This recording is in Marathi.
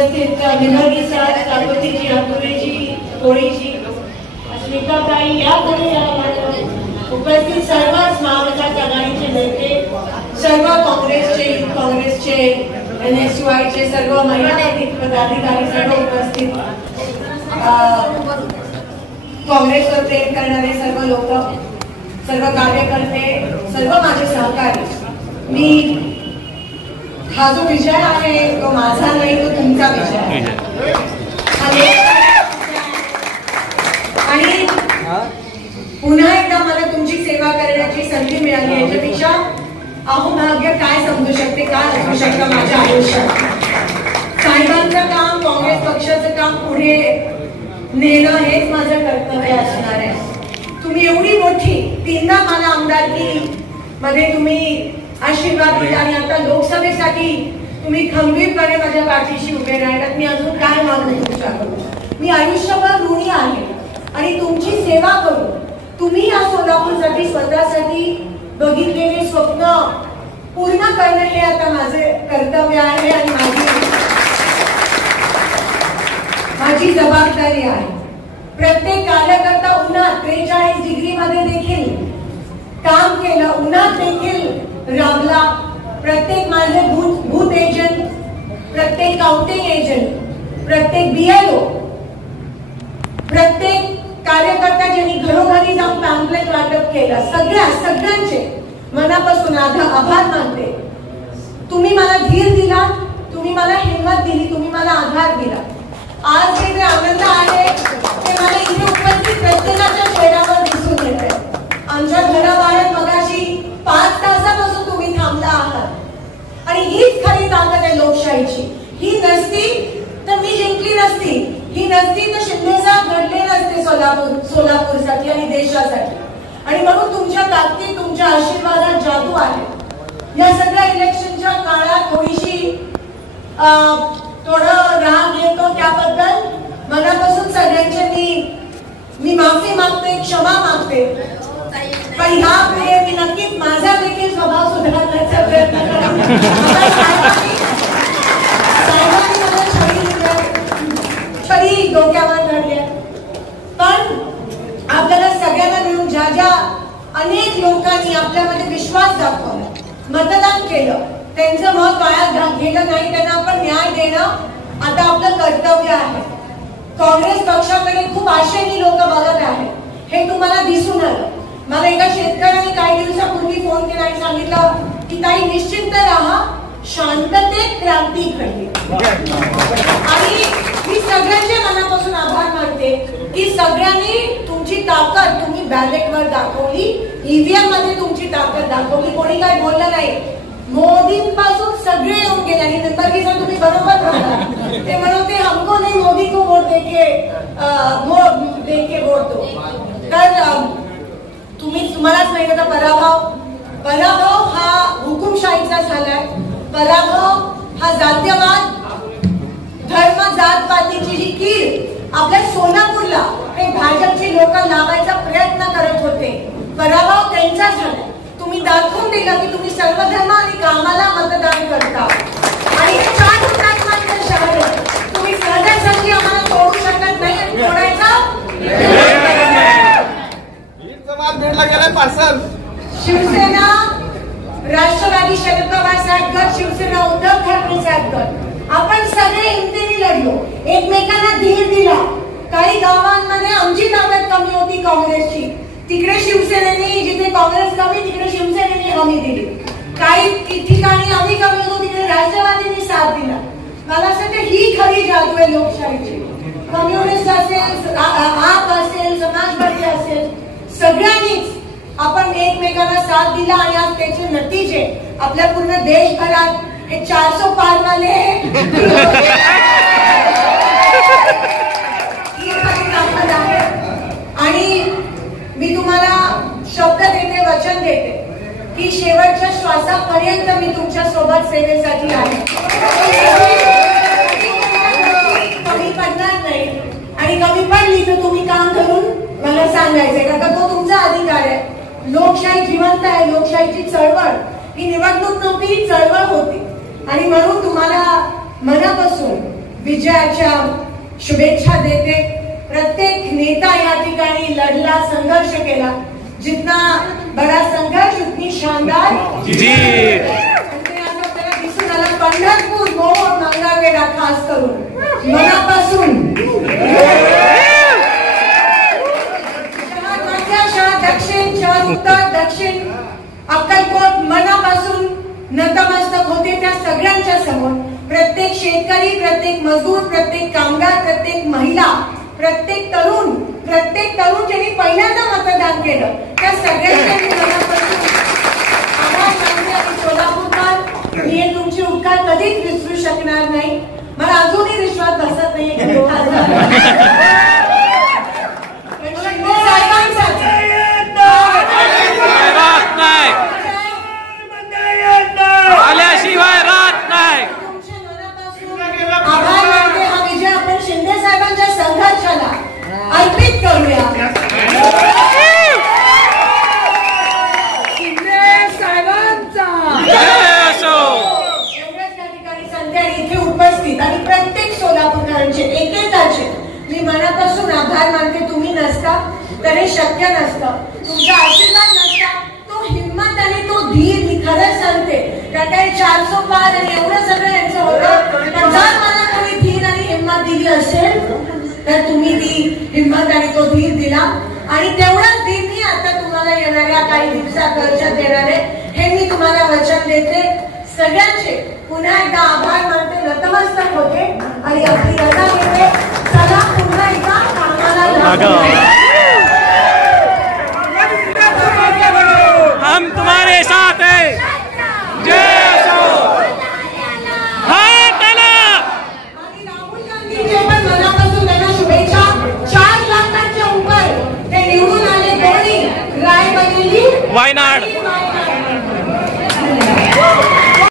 विभागीय काकोतीची अपुरेची कोळीची अस्मिताताई यापुढे उपस्थित सर्वच महाविकास आघाडीचे नेते, सर्व काँग्रेसचे NSUIचे सर्व महिला पदाधिकारी, सर्व उपस्थित काँग्रेसवर प्रेम करणारे सर्व लोक, सर्व कार्यकर्ते, सर्व माझे सहकारी, मी हा जो विषय आहे तो माझा नाही, तो तुमचा विषय आहे आणि पुन्हा एकदा मला तुमची सेवा करण्याची संधी मिळाली याच्यापेक्षा अहोभाग्य काय समजू शकते, काय असू शकतं माझ्या आयुष्यात. साहेबांचं काम, काँग्रेस पक्षाचं काम पुढे नेणं हेच माझं कर्तव्य असणार आहे. तुम्ही एवढी मोठी 3दा मला आमदारकी मध्ये तुम्ही आशीर्वाद दिला आणि आता लोकसभेसाठी तुम्ही खंबीरपणे माझ्या पाठीशी उभे राहिलात. मी अजून काय मागू तुमच्याकडून. मी आयुष्यभर ऋणी आहे आणि तुमची सेवा करून तुम्ही या सोलापूरसाठी स्वतःसाठी बघितलेले स्वप्न पूर्ण करणं हे आता माझे कर्तव्य आहे आणि माझी जबाबदारी आहे. प्रत्येक कार्यकर्ता उन्हात 43 डिग्री मध्ये देखील काम केलं, उन्हात देखील राबला. प्रत्येक माझे बूथ एजंट, प्रत्येक काउंटिंग एजंट, प्रत्येक BLO, प्रत्येक कार्यकर्ता ज्यांनी घरोघरी जाऊन पॅम्पलेट वाटप केलं, सगळ्यांचे मनापासून आभार मानते. तुम्ही मला धीर दिला, तुम्ही मला हिंमत दिली, तुम्ही मला आधार दिला. आज जे आनंद आहे ते मला इथे उपस्थित प्रत्येकाच्या चेहऱ्यावर दिसून येते. आमच्या घराबाहेर मगाशी 5 तासापासून तुम्ही थांबला आहात आणि हीच खरी ताकद आहे लोकशाहीची. ही नसती तर मी जिंकली नसती, ही नसती तर शिंदेसाहेब घडले नसते सोलापूरसाठी आणि देशासाठी. आणि म्हणून तुमच्या ताकदीत, तुमच्या आशीर्वादात जादू आहे. या सगळ्या इलेक्शनच्या काळात थोडीशी थोडं राग येतो, त्याबद्दल मनापासून सगळ्यांचे मी माफी मागते, क्षमा मागते. पण ह्यापुढे मी नक्कीच माझा देखील स्वभाव सुधारण्याचा प्रयत्न करेन. साहेबांनी मला छडी डोक्यावर धरली, पण आपल्याला सगळ्यांना मिळून ज्या अनेक लोकांनी आपल्यामध्ये विश्वास दाखवला, मतदान केलं, त्यांचं मत वाया गेलं नाही, त्यांना आपण न्याय देणं आता आपलं कर्तव्य आहे. काँग्रेस पक्षाकडे खूप आशेने लोक बघत आहेत, हे तुम्हाला दिसून आलं. मला एका शेतकऱ्याने काही दिवसापूर्वी फोन केला आणि सांगितलं की ताई निश्चिंत राहा, शांततेत क्रांती घडली. आणि मी सगळ्यांच्या मनापासून आभार मानते की सगळ्यांनी तुमची ताकद तुम्ही बॅलेटवर दाखवली, EVM मध्ये तुमची ताकद दाखवली. कोणी काय बोललं नाही. मोदींपासून सगळे येऊन गेले आणि नंतर तुम्ही बरोबर म्हणता, ते म्हणते हमको नाही मोदी को वोट देके वोट दो. तर तुम्हालाच माहिती होता पराभव हा हुकुमशाहीचा झालाय. पराभव हा जातीयवाद, धर्म, जात पातीची जी कीड आपल्या सोलापूरला हे भाजपची लोक लावायचा प्रयत्न करत होते, पराभव त्यांचा झालाय. तुम्ही दाखवून दिलं की तुम्ही सर्व धर्म आणि कामाला मतदान करता आणि हे 4 हुतात्म्यांचं शहर आहे. तुम्ही सहजासहजी आम्हाला तोडू शकत नाही आणि तोडायचा शिवसेना, राष्ट्रवादी शरद पवार साहेब गट, शिवसेना उद्धव ठाकरे साहेब गट, आपण सगळे हिमतीने लढलो, एकमेकांना धीर दिला. काही गावांमध्ये आमची ताकद कमी होती काँग्रेसची, तिकडे शिवसेनेने, जिथे काँग्रेस कमी तिकडे शिवसेनेने हमी दिली. काही ठिकाणी आम्ही कमी होतो तिकडे राष्ट्रवादीने साथ दिला. मला असं वाटतं ही खरी जादू आहे लोकशाहीची. कम्युनिस्ट असेल, आप असेल, समाजवादी असेल, सगळ्यांनीच आपण एकमेकांना साथ दिला आणि आज त्याचे नतीजे आपल्या पूर्ण देशभरात हे 400 पार वाले आणि मी तुम्हाला शब्द देते, वचन देते की शेवटच्या श्वासापर्यंत मी तुमच्या सोबत सेवेसाठी आहे. कमी पडणार नाही आणि कमी पडली तर तुम्ही काम करून मला सांगायचंय, कारण तो तुमचा अधिकार आहे. लोकशाही जिवंत आहे, लोकशाहीची चळवळ ही निवडणूक नव्हती, ही चळवळ होती. आणि म्हणून तुम्हाला मनापासून विजयाच्या शुभेच्छा देते. प्रत्येक नेता या ठिकाणी लढला, संघर्ष केला. जितना बड़ा संघर्ष उतनी शानदार जी. आपल्याला दिसून आलं पंढरपूर, मोहोळ, मंगळवेढा खास करून मनापासून शहर दक्षिण, शहर उत्तर, दक्षिण, अक्कलकोट मनापासून नतमस्तक होते त्या सगळ्यांच्या समोर. प्रत्येक शेतकरी, प्रत्येक मजदूर, प्रत्येक कामगार, प्रत्येक महिला, प्रत्येक तरुण ज्यांनी पहिल्यांदा मतदान केलं त्या सगळ्यांचे मनापासून आभार मानते. आणि सोलापूरकर, मी हे तुमचे उपकार कधीच विसरू शकणार नाही. मला अजूनही विश्वास बसत नाही आल्याशिवाय राहत नाही. आभार मानते. हा विजय आपण शिंदे साहेबांच्या संघर्षाला अर्पित करूया. शिंदे साहेबांचा एवढ्याच या ठिकाणी संधी आणि इथे उपस्थित आणि प्रत्येक सोलापूरकरांचे एकेकाचे मी मनापासून आभार मानते. तुम्ही नसता तर हे शक्य नसतं. तुमचा आशीर्वाद नसता, तो हिंमत आणि तो धीर, मी खरंच सांगते कारण काही 400 पार आणि एवढं सगळं यांचं होतं. जर मला कोणी धीर आणि हिंमत दिली असेल तर तुम्ही ती हिंमत आणि तो धीर दिला. आणि तेवढाच धीर मी आता तुम्हाला येणाऱ्या काही दिवसात वर्षात देणार आहे, हे मी तुम्हाला वचन देते. सगळ्यांचे पुन्हा एकदा आभार मानते, नतमस्तक होते आणि आपली रजा घेते. चला पुन्हा एकदा कामाला हम तुम्हारे साथ हैं. जय असो. हात आला. आणि राहुल गांधीचे पण मनापासून त्यांना शुभेच्छा. 4 लाखांच्या उपर ते निवडून आले. कोणी? रायबरेली, वायनाड.